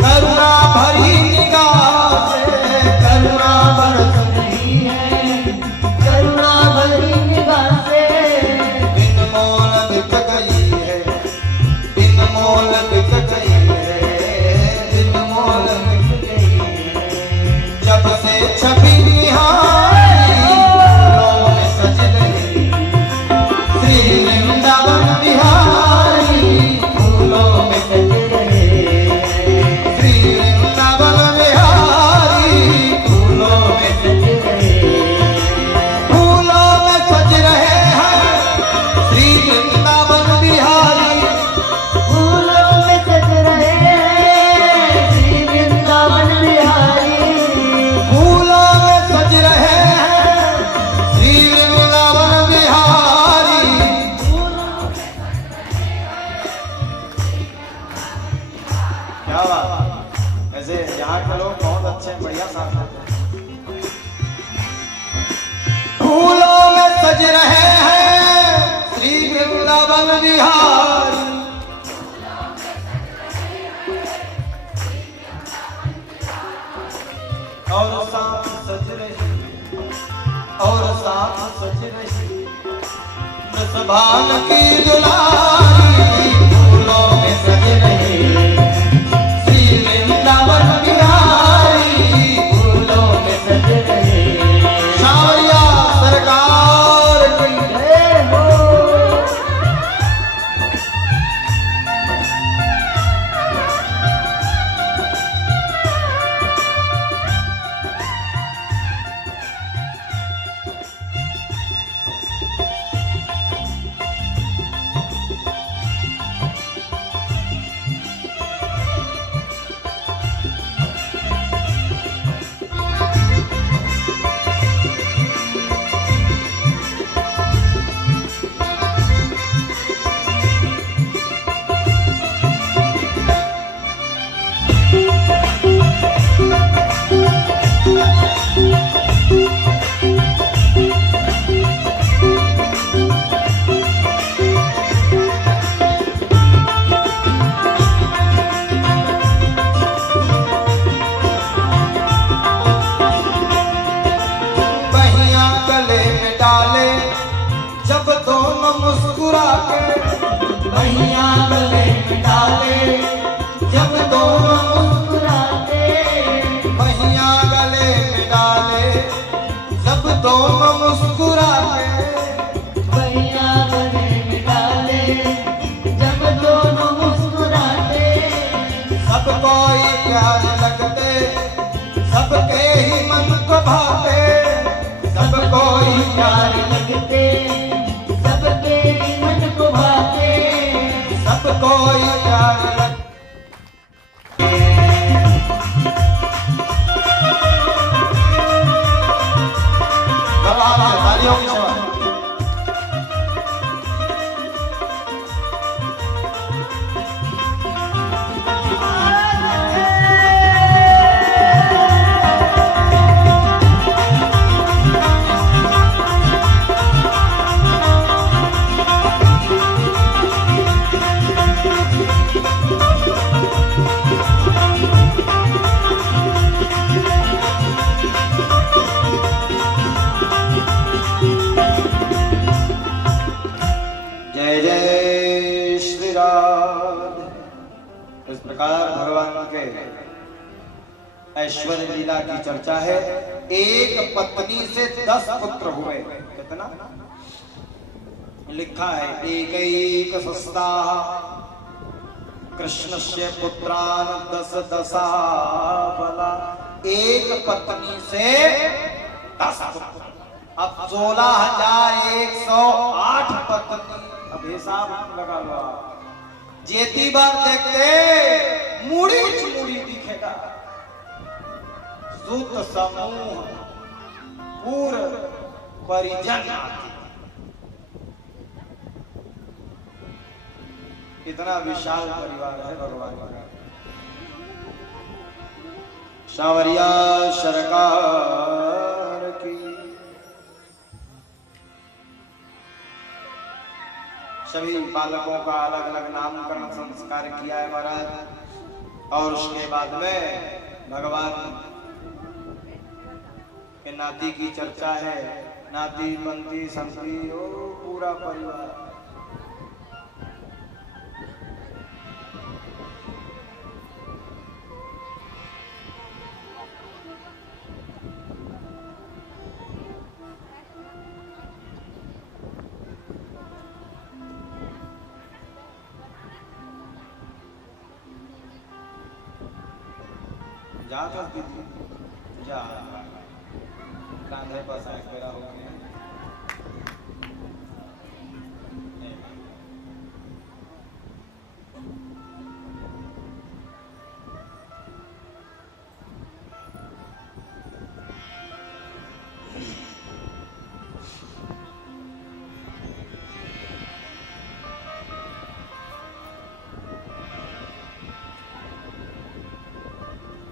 करुणा भरी निगाह से, करुणा बरस रही है करुणा भरी निगाह से। बिन मोल बिक गई है, बिन मोल बिक गई है, बिन मोल बिक गई है। जब से छवि निहारी फूलों में सज रही, श्री वृंदावन बिहारी फूलों में सज रहे, श्री वृंदावन बिहारी फूलों में सज रहे, फूलों में सज रहे हैं श्री वृंदावन बिहारी, फूलों में सज रहे हैं श्री वृंदावन बिहारी, फूलों में सज रहे हैं श्री वृंदावन बिहारी। क्या बात, ऐसे यहाँ के लोग बहुत अच्छे हैं, बढ़िया साथ रहते हैं। फूलों में सज रहे हैं श्री वृंदावन बिहारी, और साथ सज रही, और साथ सज रही वृषभान की दुलारी, फूलों में सज रही श्री वृंदावन बिहारी, फूलों में सज रहे। सावरिया सरकार की जय हो। बहियां गले में डाले जब दोनों मुस्कुरा के, बहियां गले में डाले जब दोनों मुस्कुराते, बहियां गले में डाले जब दोनों मुस्कुरा के, बहिया गले में डाले जब दोनों मुस्कुराते, सबको ही प्यार लगते सबके ही मन को भाते, सबको ही प्यार लगते सबके ही मन को भाते, सबको ही प्यार लगते। तालियों की आवाज। प्रकार भगवान के ऐश्वर्य लीला की चर्चा है। एक पत्नी से 10 पुत्र हुए। कितना लिखा है? एक सस्ता कृष्णस्य पुत्रान 10 दशा बला। एक पत्नी से 10 पुत्र। अब 16,108 पत्नी। अब हिसाब लगा लो। जेती बार देखते मुड़ी चुड़ी दिखेगा। सुत समूह पूर्व परिजन आती। इतना विशाल परिवार है भगवान का। सावरिया सरकार की। सभी बालकों का अलग अलग नामकरण संस्कार किया है महाराज। और उसके बाद में भगवान के नाती की चर्चा है। नाती पंती संती पूरा परिवार। जा जा कांधे पर साइड मेरा हो गया।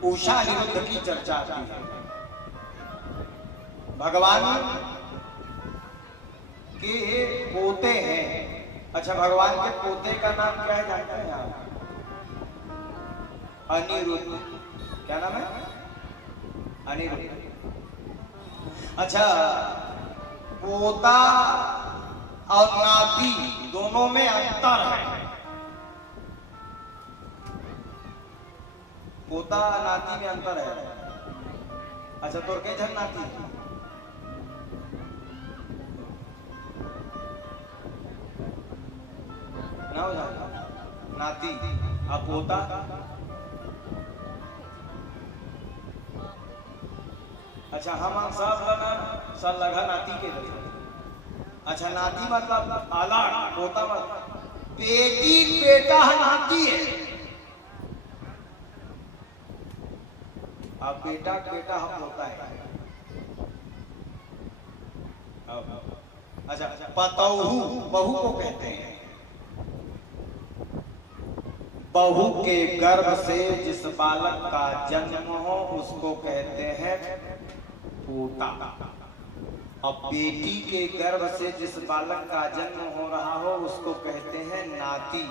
उषा अनिरुद्ध की चर्चा की है। भगवान के पोते हैं। अच्छा, भगवान के पोते का नाम क्या है जानते हैं आप? अनिरुद्ध। क्या नाम है? अनिरुद्ध। अच्छा, पोता और नाती दोनों में अंतर है। पोता नाती में अंतर है। अच्छा, तो के झन नाती ना हो जाता नाती। अब पोता अच्छा हम सब लगा नाती के लिए। अच्छा, नाती मतलब आला। पोता मतलब बेटी बेटा नाती है। अब बेटा बेटा हम होता है। अच्छा, पतौहू बहू को कहते हैं। बहू के गर्भ से जिस बालक का जन्म हो उसको कहते हैं पोता। अब बेटी के गर्भ से जिस बालक का जन्म हो रहा हो उसको कहते हैं नाती।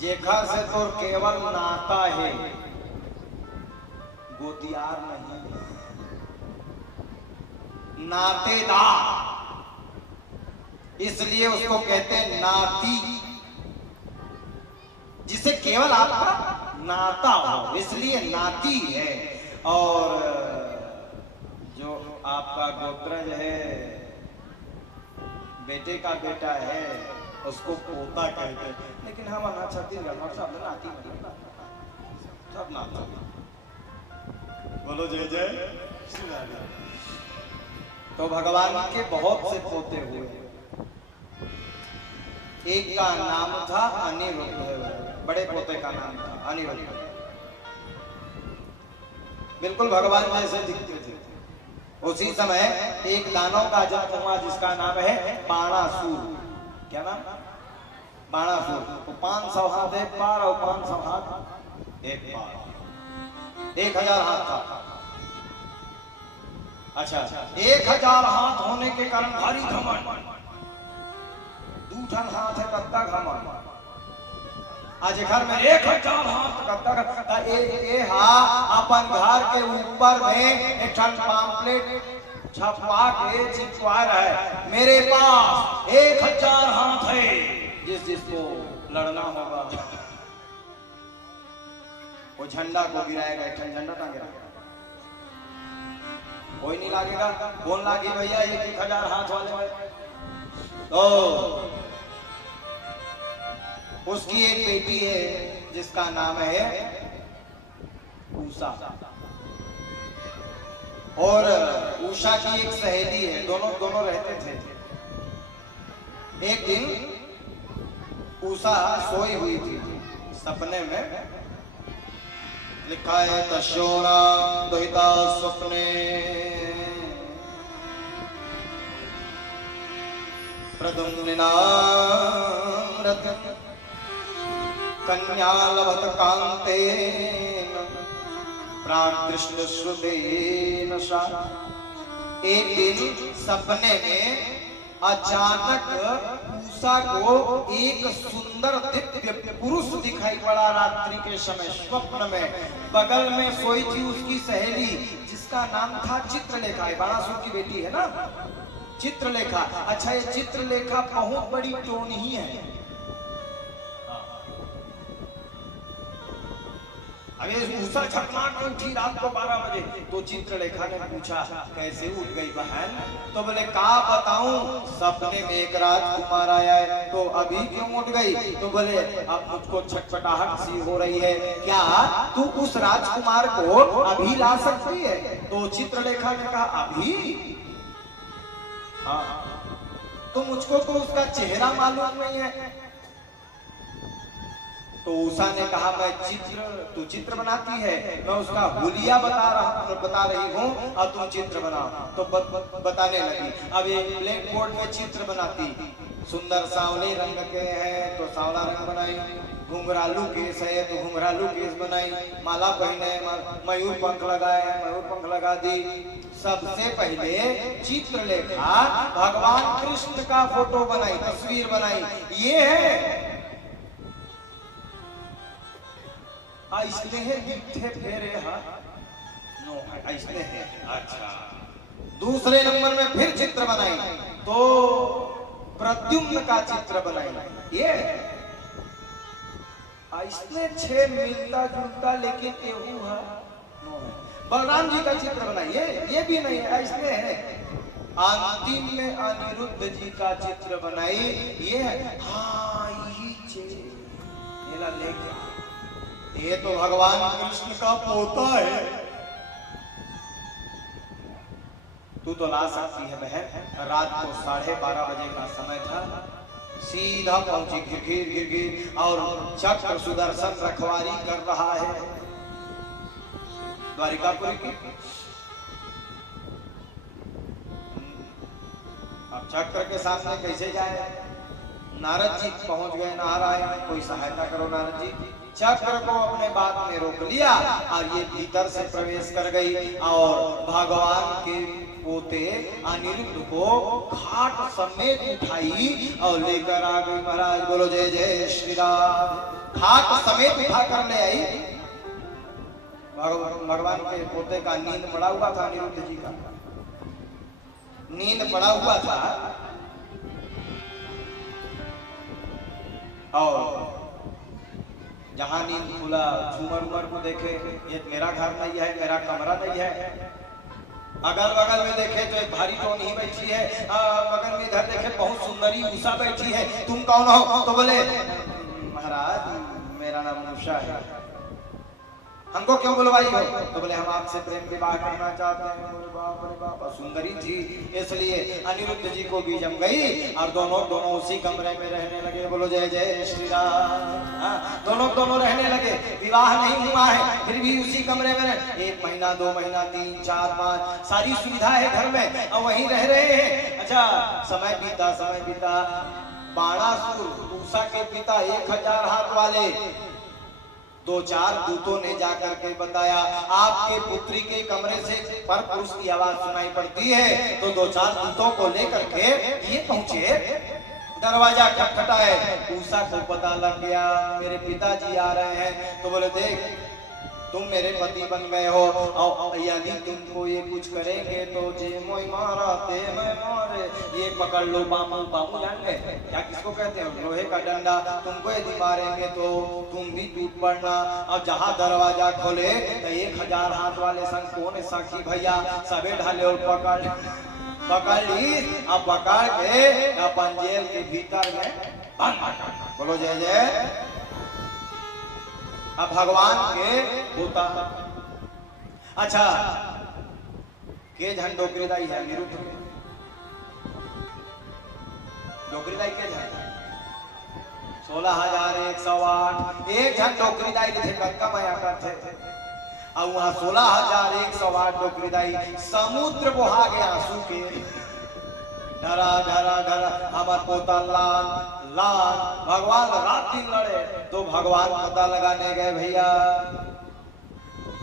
जेखर से तो केवल नाता है, गोतियार नहीं, नातेदार। इसलिए उसको कहते हैं नाती, जिसे केवल आपका नाता हो, इसलिए नाती है। और जो आपका गोत्रज है, बेटे का बेटा है, उसको पोता कहते हैं। लेकिन हम छत्तीसगढ़ सब नाती सब नाता। बोलो जय जय। तो भगवान के बहुत से पोते हुए। एक का नाम था अनिरुद्ध, बड़े पोते का नाम था अनिरुद्ध। बिल्कुल भगवान जैसे दिखते थे। उसी समय एक दानव का जन्म हुआ जिसका नाम है बाणासुर। क्या नाम? बाणासुर। तो 500 हाथ एक पार और 500 हाथ एक पार, 1000 हाथ था। अच्छा, 1000 हाथ होने के कारण भारी घमंड। 2 हाथ है कत्ता घमंड। आज घर में 1000 हाथ कत्ता अपन घर के ऊपर में एक पाम्पलेट छपवा के चिपका रहा है, मेरे पास 1000 हाथ है, जिसको लड़ना होगा वो झंडा को गिराएगा, एक झंडा टांगेगा, कोई नहीं लागेगा। कौन लागे भैया 1,000 हाथ वाले में? तो उसकी एक बेटी है जिसका नाम है उषा, और उषा की एक सहेली है, दोनों रहते थे। एक दिन उषा सोई हुई थी, सपने में लिखा है तशोरा दुहिता स्वप्ने प्रदुम्निनामृत कन्या लभत कांतेन प्रादृष्ट श्रुतेन सा। एक दिन सपने में अचानक उषा को एक सुंदर दिव्य पुरुष दिखाई पड़ा। रात्रि के समय स्वप्न में बगल में सोई थी उसकी सहेली जिसका नाम था चित्रलेखा। बाणासुर की बेटी है ना चित्रलेखा। अच्छा ये चित्रलेखा बहुत बड़ी टोनही है। अरे उषा झटमाट में उठी रात को 12 बजे। तो चित्रलेखा ने पूछा कैसे उठ गई बहन? तो बोले का बताऊं, सपने में एक राजकुमार आया है। तो अभी क्यों उठ गई? तो बोले अब मुझको छटपटाहट सी हो रही है, क्या तू उस राजकुमार को अभी ला सकती है? तो चित्रलेखा ने कहा अभी? हाँ, तो मुझको तो उसका चेहरा मालूम नहीं है। तो उषा ने कहा मैं तू चित्र बनाती है, मैं उसका हुलिया बता रही हूँ और तुम चित्र बनाओ। तो बताने लगी। अब एक ब्लैक बोर्ड में चित्र बनाती, सुंदर सांवले रंग के हैं तो सांवला रंग बनाई, घुंघरालू केस है तो घुंघरालू केस बनाई, माला पहने मयूर पंख लगाए मयूर पंख लगा दी। सबसे पहले चित्रलेखा भगवान कृष्ण का फोटो बनाई, तस्वीर बनाई। ये है इसलिए गिट्ठे फेरे नो इसलिए है। अच्छा, दूसरे नंबर में फिर चित्र बनाई तो प्रद्युम्न का चित्र बनाई। ये इसमें 6 मिलता जुलता लेकिन एहू है बलराम जी का चित्र बनाई। ये भी नहीं है, इसलिए है। अंतिम में अनिरुद्ध जी का चित्र बनाई। ये है हाँ लेके ये तो भगवान कृष्ण का पोता है। तू तो ला सकती है बहन। रात को 12:30 बजे का समय था। सीधा पहुंची गिरगिर और चक्र सुदर्शन रखवारी कर रहा है द्वारिकापुरी की। अब चक्र के सामने कैसे जाए? नारद जी पहुंच गए नारायण, कोई सहायता करो नारद जी। चक्र को अपने बात में रोक लिया और ये भीतर से प्रवेश कर गई और भगवान के पोते अनिरुद्ध को घाट समेत उठाई और लेकर आ गई। महाराज बोलो जय जय श्री राम। घाट समेत उठा कर ले आई। भगवान के पोते का नींद पड़ा हुआ था, अनिरुद्ध जी का नींद पड़ा हुआ था और जहां नींद खुला झूमर उमर को देखे, ये मेरा घर नहीं है, मेरा कमरा नहीं है। अगल बगल में देखे तो एक भारी टोन ही बैठी है, बगल में इधर देखे बहुत सुंदरी उषा बैठी है। तुम कौन हो? तो बोले महाराज मेरा नाम उषा है। हमको क्यों बुलवाई हो? तो बोले हम आपसे प्रेम विवाह करना चाहते हैं। बाप रे बाप, सुंदरी थी इसलिए अनिरुद्ध जी को भी जम गई और दोनों उसी कमरे में रहने लगे। बोलो जय जय श्री राम। दोनों रहने लगे। विवाह नहीं हुआ है फिर भी उसी कमरे में 1 महीना 2 महीना 3 4 5 सारी सुविधा है घर में और वहीं रह रहे हैं। अच्छा समय बीता। बाणासुर उषा के पिता 1000 हाथ वाले 2-4 दूतों ने जाकर के बताया आपके पुत्री के कमरे से पर पुरुष की आवाज सुनाई पड़ती है। तो 2-4 दूतों को लेकर के ये पहुंचे, दरवाजा खटखटाए। उषा को पता लग गया मेरे पिताजी आ रहे हैं। तो बोले देख तुम मेरे पति बन गए हो और यदि तुमको ये कुछ करेंगे तो जे मोई मारा ते मैं मारे, ये पकड़ लो बामू। बामू जान गए क्या किसको कहते हैं? लोहे का डंडा। तुमको यदि मारेंगे तो तुम भी टूट पड़ना। अब जहाँ दरवाजा खोले तो 1000 हाथ वाले संग कौन साखी भैया सबे ढाले और पकड़ ली। अब पकड़ के अपन जेल के भीतर में बोलो जय जय। अब भगवान के होता। अच्छा के झन डोकरीदाई है निरुद्ध में? डोकरीदाई के झन 16,108 एक झन डोकरीदाई थे कक्का माया करते थे। अब वहां 16,108 डोकरीदाई समुद्र बहा गया आंसू के। डरा डरा डरा हमार पोता लाल लाल भगवान रात दिन लड़े तो भगवान पता लगाने गए भैया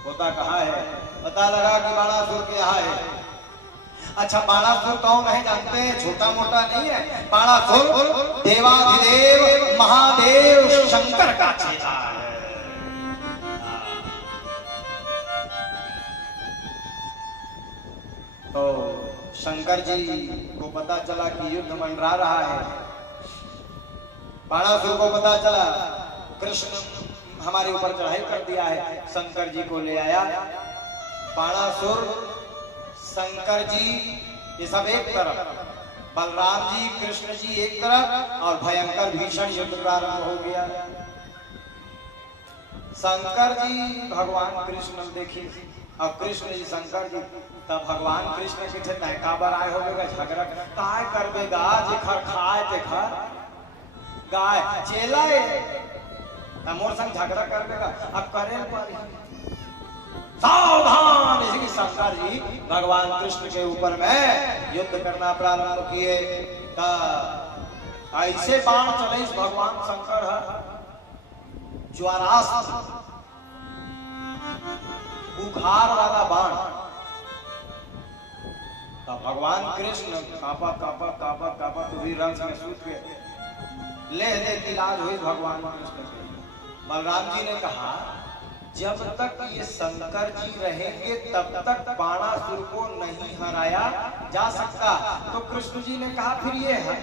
पोता कहाँ है? पता लगा कि बाणासुर के यहाँ है। अच्छा बाणासुर कौन है जानते हैं? छोटा मोटा नहीं है। बाणासुर देवाधिदेव महादेव शंकर का चेला है। तो शंकर जी को पता चला कि युद्ध मंडरा रहा है। बाणासुर को पता चला कृष्ण हमारे ऊपर चढ़ाई कर दिया है। शंकर जी को ले आया। बाणासुर शंकर जी ये सब एक तरफ, बलराम जी कृष्ण जी एक तरफ और भयंकर भीषण युद्ध प्रारंभ हो गया। शंकर जी भगवान कृष्ण देखी और कृष्ण जी शंकर जी तब भगवान कृष्ण के थे काबर आए हो गए झगड़ा काय करबेगा जेखर खाए तेखर गाय चेला मोर संग झगड़ा करबेगा अब करे पर सावधान। इसलिए शंकर जी भगवान कृष्ण के ऊपर में युद्ध करना प्रारंभ किए। ऐसे बाण चले इस भगवान शंकर ज्वारास्त्र बुखार वाला बाण। तो भगवान कृष्ण कापा कापा कापा कापा तो भी रंग में सूत गए। ले की लाज हुई भगवान कृष्ण की। बलराम जी ने कहा जब तक ये शंकर जी रहेंगे तब तक बाणासुर को नहीं हराया जा सकता। तो कृष्ण जी ने कहा फिर ये है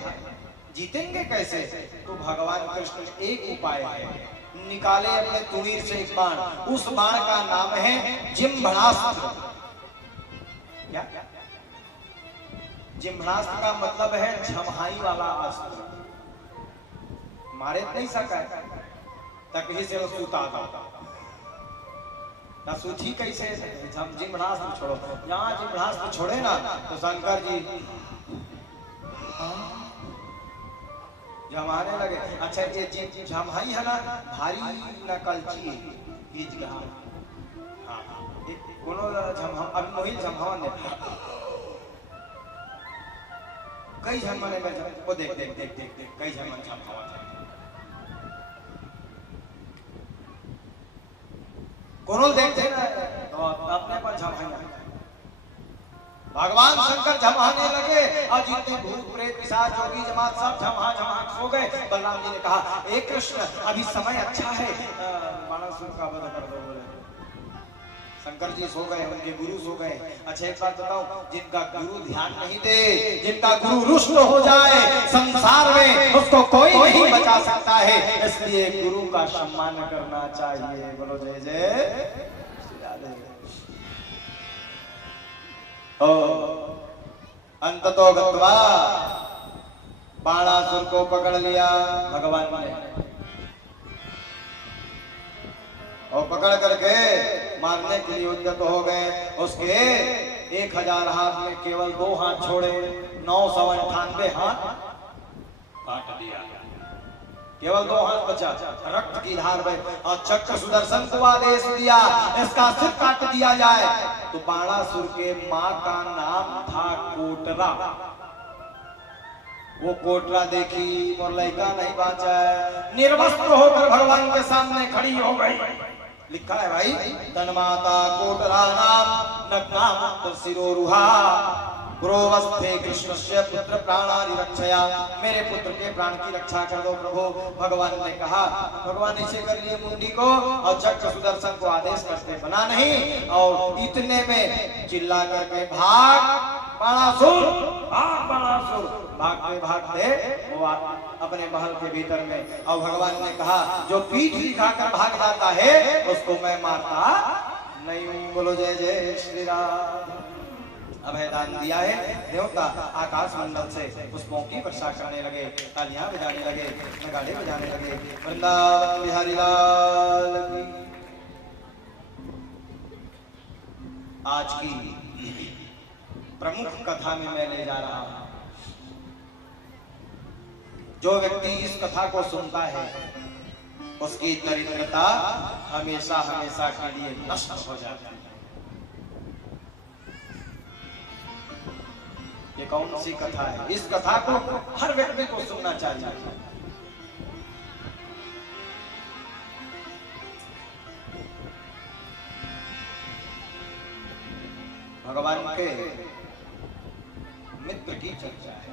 जीतेंगे कैसे? तो भगवान कृष्ण एक उपाय है, निकाले अपने तुणीर से एक बाण। उस बाण का नाम है जिम्भणास्त्र। क्या? जिम्भणास्त्र का मतलब है झमहाई वाला अस्त्र। मारे नहीं सका तक ही से वो सूता था सूची कैसे जिम्भणास्त्र छोड़ो। यहाँ जिम्भणास्त्र छोड़े ना तो शंकर जी जमाने लगे। अच्छा ये झमहाई है ना भारी न कलची बीच का कोनो अब मोहिल झमहावन कई झमने में वो देख देख देख देख देख कई झमन झमहावन कोनो देखते ना तो अपने पर झमहाना। भगवान शंकर झमहाने लगे और जितने भूत प्रेत पिशाच जोगी जमात सब झमहा झमहा सो गए। बलराम जी ने कहा ए कृष्ण अभी समय अच्छा है बाणासुर का वध कर दो। बोले शंकर जी सो गए, उनके गुरु सो गए। अच्छा एक बात बताऊं, जिनका गुरु ध्यान नहीं दे, जिनका गुरु रुष्ट हो जाए संसार में उसको कोई नहीं बचा सकता है। इसलिए गुरु का सम्मान करना चाहिए। बोलो जय जय। अंततो गत्वा बाणासुर को पकड़ लिया भगवान ने और पकड़ करके मारने के लिए उद्यत हो गए। उसके 1000 हाथ में केवल 2 हाथ छोड़े, 998 हाथ काट दिया, केवल 2 हाथ बचा। रक्त की धार बही और चक्र सुदर्शन को आदेश दिया इसका सिर काट दिया जाए। तो बाणासुर के मां का नाम था कोटरा। वो कोटरा देखी और लड़का नहीं बाचा, निर्वस्त्र होकर भगवान के सामने खड़ी हो गई। लिखा है भाई तन माता कोटरा नाम नग्नाम सिरोरुहा पुरोवस्थे कृष्णस्य पुत्र प्राणानि रक्षया, मेरे पुत्र के प्राण की रक्षा कर दो प्रभु। भगवान ने कहा, भगवान नीचे कर लिए मुंडी को और चक्र सुदर्शन को आदेश करते बना नहीं, और इतने में चिल्ला करके भाग बाणासुर, भाग बाणासुर। भागते भागते वो अपने महल के भीतर में, और भगवान ने कहा जो पीठ दिखाकर भाग जाता है उसको मैं मारता नहीं हूं। बोलो जय जय श्री राम। अभयदान दिया है, देवता आकाश मंडल से पुष्पों की वर्षा करने लगे, तालियां बजाने लगे, नगाड़े बजाने लगे। वृंदावन बिहारी लाल की। आज की प्रमुख कथा में मैं ले जा रहा हूं। जो व्यक्ति इस कथा को सुनता है उसकी दरिद्रता हमेशा हमेशा के लिए नष्ट हो जाती है। ये कौन सी कथा है? इस कथा को हर व्यक्ति को सुनना चाहिए। भगवान के मित्र की चर्चा है।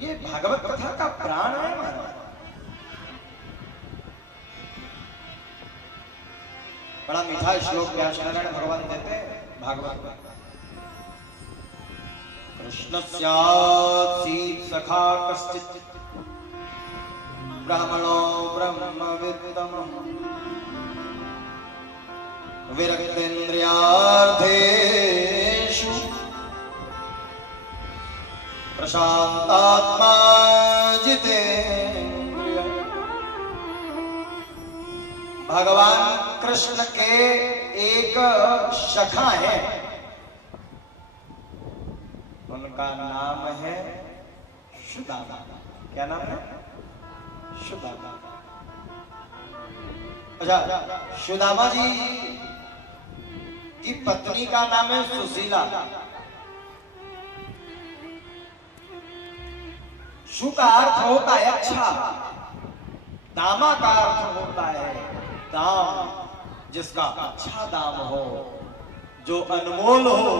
ये भागवत कथा का प्राण है महाराज। बड़ा मीठा श्लोक व्यास नारायण भगवान देते हैं भागवत में। कृष्णस्यासीत् सखा कश्चित् ब्राह्मणो ब्रह्मवित्तमः विरक्तेन्द्रियार्थेषु प्रशान्तात्मा जितेन्द्रिय। भगवान कृष्ण के एक सखा है, उनका नाम है सुदामा। क्या नाम है? सुदामा। अच्छा, सुदामा जी की पत्नी का नाम है सुशीला। सु का अर्थ होता है अच्छा, दामा का अर्थ होता है दाम, जिसका अच्छा दाम हो, जो अनमोल हो,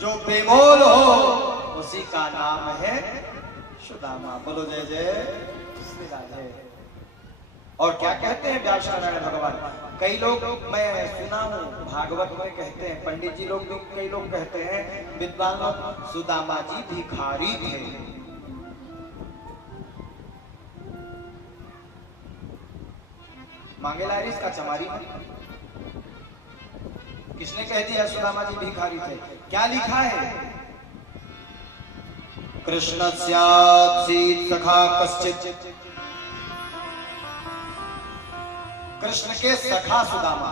जो बेमोल हो, उसी का नाम है सुदामा। बोलो जय जय श्री राधे। और क्या कहते हैं व्यास नारायण भगवान? कई लोग, मैं सुना हूं भागवत में कहते हैं, पंडित जी लोग भी कई लोग कहते हैं, विद्वान लोग, सुदामा जी भिखारी थे। मांगे लारिस का चमारी में किसने कह दिया सुदामा जी भिखारी थे? क्या लिखा है? कृष्णस्यासीत् सखा कश्चित्, कृष्ण के सखा सुदामा।